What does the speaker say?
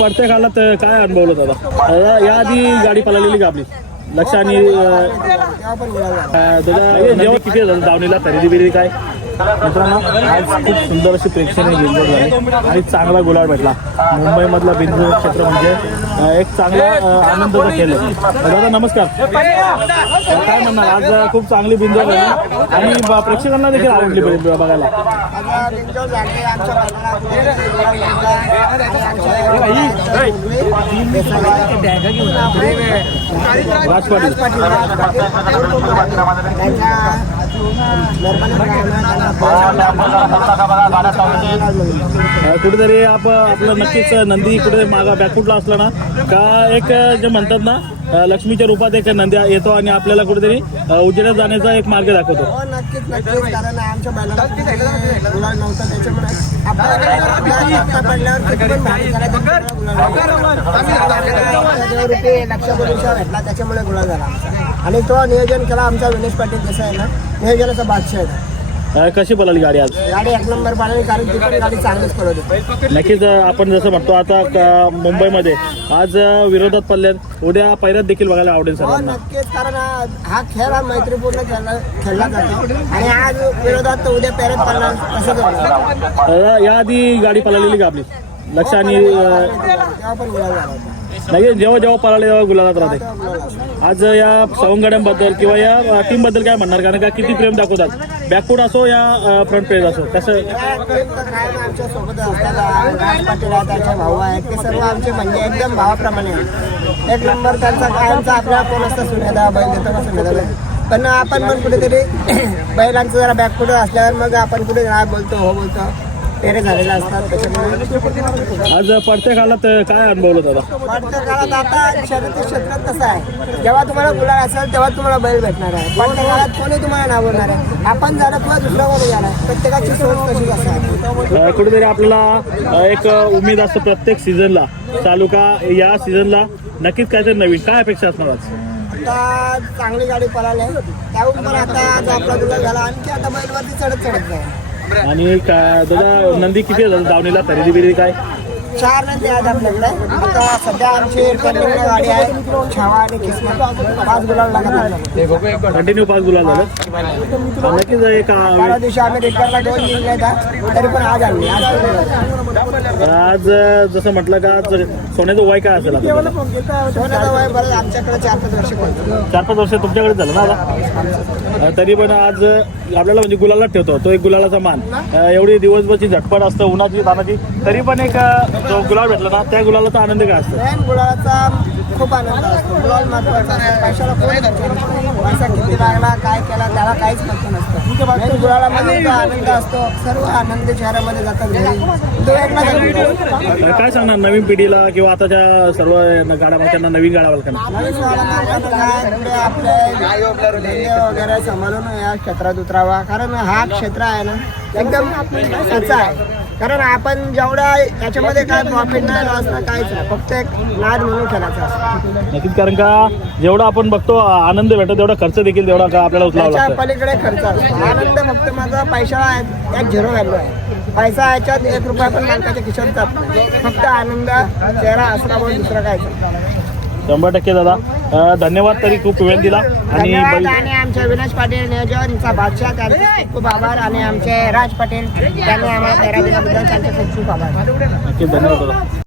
पडत्या काळात तर काय अनुभवलं दादा? दादा या आधी गाडी पळालेली का आपली? लक्ष आणि दादा जेव्हा किती आहे खरेदी बिरेदी काय? मित्रांनो आज खूप सुंदर अशी प्रेक्षणीय बिंदू झाली आणि चांगला गुलाब भेटला. मुंबईमधला बिंदू क्षेत्र म्हणजे एक चांगला आनंद आनंदाचा खेळ दादा नमस्कार. काय म्हणणार? आज खूप चांगली बिंदू झाली. आणि प्रेक्षकांना देखील आवडली बघायला. राज पाटील कुठेतरी आप आपलं नक्कीच नंदी कुठे मागा बॅकफुटला असला ना का एक जे म्हणतात ना लक्ष्मीच्या रूपात एक नंदी येतो आणि आपल्याला कुठेतरी अं, उजेडात जाण्याचा एक मार्ग दाखवतो नक्कीच नक्कीच कारण आमच्या बैलाला नव्हता त्याच्यामुळे रुपये लक्ष भेटला त्याच्यामुळे झाला आणि तो नियोजन केला आमचा विनेश पाटील जसा आहे ना नियोजनाचा बादशाह आहे अं, कशी पळाली गाडी आज? गाडी एक नंबर पाहिली कारण ती पण गाडी चांगलीच होती. नक्कीच अं, आपण जसं म्हणतो आता क- मुंबईमध्ये आज अं, विरोधात पडल्यात उद्या पैरात देखील बघायला आवडेल हो सर्वांना नक्कीच कारण हा हा खेळ हा मैत्रीपूर्ण खेळला खेळला जातो. आणि आज विरोधात तर उद्या पेरत पडणार तसंच होणार. अं, या आधी गाडी पळालेली का आपली? लक्ष आणि अं, तेव्हा पण गुलाल झाला होता. नाही जेव्हा जेव्हा पळाले तेव्हा गुलाबात राहते. आज या सवंगड्यांबद्दल किंवा या टीमबद्दल काय म्हणणार? कारण का किती प्रेम दाखवतात. बॅकफूट असो या फ्रंट पेज असो. कसं? आमच्यासोबत असतात आहेत त्यांचे भाऊ आहेत ते सर्व आमचे म्हणजे एकदम भावाप्रमाणे आहेत एक नंबर त्यांचा कायमचा आपल्याला कोण असतं सुनेदा बैल देतो का सुनेदा पण आपण पण कुठेतरी बैलांचं जरा बॅकफुट असल्यावर मग आपण कुठे राय बोलतो हो बोलतो. पेरे झालेले असतात त्याच्यामुळे आज पडत्या काळात काय अनुभवलं दादा? वाटतं काळात आता शर्यती क्षेत्रात कसं आहे? जेव्हा तुम्हाला गुलाल असेल तेव्हा तुम्हाला बैल भेटणार आहे. पण त्या काळात कोणी तुम्हाला नावणार आहे? आपण झालं किंवा दुसरा कोणी झाला प्रत्येकाची सोच तशी असते अं, कुठेतरी आपल्याला अं, एक उमेद असतं प्रत्येक सीझनला चालू का या सीझनला नक्कीच काहीतरी नवीन. काय अपेक्षा असणार आज? आता चांगली गाडी पळाली आहे. त्याहून पण आता आज आपला गुलाल झाला आणखी आता बैलवरती चढत चढत जाईल. आणि का- दादा नंदी किती आहे दादा दावणीला खरेदी बिरेदी काय? चार नंदी आहेत आपल्याकडे. आता सध्या आमची गाडी आहे. छावा आणि किस्मत. पाच गुलाल लागत कंटिन्यू पाच गुलाल झालं नक्कीच एक अं, बारा दिवशी आम्ही रिटर्नला दोन जिंकले तरी पण आज आणली आज अं, जसं म्हटलं का आज सोन्याचं वय काय असेल आता? सोन्याचं वय बरं आमच्याकडे चार पाच वर्ष पडतो. चार पाच वर्ष तुमच्याकडे झालं ना आता? अं, तरी पण आज आपल्याला म्हणजे गुलाला ठेवतो. तो एक गुलालाचा मान. एवढी दिवसभरची झटपट असतं उन्हाची तानाची. तरी पण एक जो गुलाल भेटला ना त्या गुलालाचा आनंद काय असतो? गुलाबाचा खूप आनंद असतो. गुलाल महत्त्वाचा असतो. पैशाला कोणी नसतो. पैसा किती लागला काय केला त्याला काहीच नसतं. गुलालामध्ये आनंद असतो सर्व आनंद चेहऱ्यामध्ये जातात काय सांगणार नवीन पिढीला किंवा आताच्या सर्व गाड्या मालकांना नवीन गाड्या मालकांना नवीन वाहनांना काय पुढे आपले धंदे वगैरे सांभाळून या क्षेत्रात उतरावा कारण हा क्षेत्र आहे ना एकदम सच्चा आहे. कारण आपण जेवढा याच्यामध्ये काय प्रॉफिट नाही लॉस नाही काहीच नाही. फक्त एक नाद म्हणून खेळायचा असतो. नक्कीच कारण का जेवढा आपण बघतो आनंद भेटतो तेवढा खर्च देखील तेवढा का आपल्याला उचलावा त्याच्या लागतो? पलीकडे खर्च असतो. आनंद फक्त माझा पैसा आहे त्यात झिरो व्हॅल्यू आहे. पैसा याच्यात एक रुपया पण मालकाच्या खिशात जात नाही. फक्त आनंद चेहरा असला म्हणून दुसरं काय शंभर टक्के दादा. धन्यवाद तरी खूप वेळ दिला. आणि धन्यवाद आणि आमच्या विनाश पाटील नियोजनचा बादशाह त्यांचे खूप खूप आभार आणि आमचे राज पाटील त्यांनी आम्हाला तेरा दिल्याबद्दल त्यांचे खूप खूप आभार. धन्यवाद